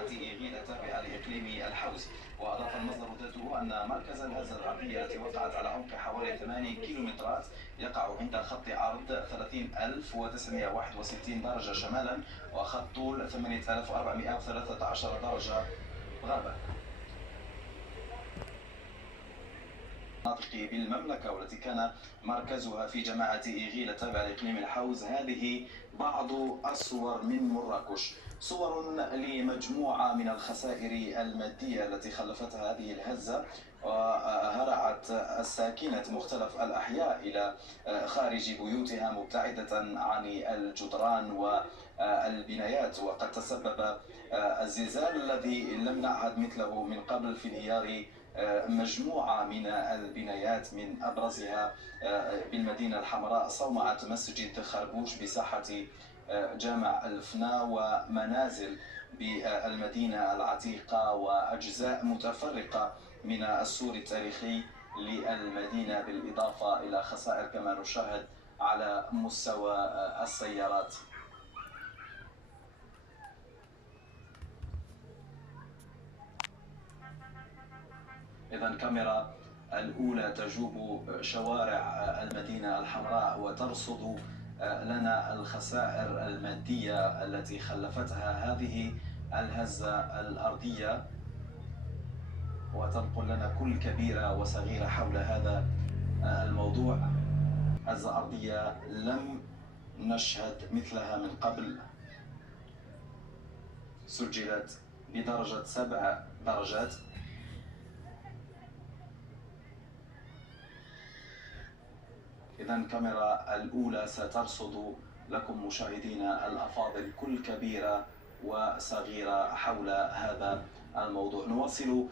إيغيل التابعة لإقليم الحوز. وأضاف المصدر ذاته أن مركز الهزة الأرضية التي وقعت على عمق حوالي 8 كيلومترات يقع عند خط عرض 30961 درجة شمالا وخط طول 8413 درجة غربا. المناطق بالمملكة والتي كان مركزها في جماعة إيغيل التابعة لإقليم الحوز. هذه بعض الصور من مراكش، صور لمجموعة من الخسائر المادية التي خلفتها هذه الهزة، وهرعت الساكنة مختلف الأحياء إلى خارج بيوتها مبتعدة عن الجدران والبنايات. وقد تسبب الزلزال الذي لم نعهد مثله من قبل في انهيار مجموعة من البنايات، من أبرزها بالمدينة الحمراء صومعة مسجد خربوش بساحة جامع الفنا، ومنازل بالمدينة العتيقة، وأجزاء متفرقة من السور التاريخي للمدينة، بالإضافة إلى خسائر كما نشاهد على مستوى السيارات. إذا كاميرا الأولى تجوب شوارع المدينة الحمراء وترصد لنا الخسائر المادية التي خلفتها هذه الهزة الأرضية، وتنقل لنا كل كبيرة وصغيرة حول هذا الموضوع. هزة أرضية لم نشهد مثلها من قبل، سجلت بدرجة 7 درجات. إذا الكاميرا الأولى سترصد لكم مشاهدينا الأفاضل كل كبيرة وصغيرة حول هذا الموضوع. نواصل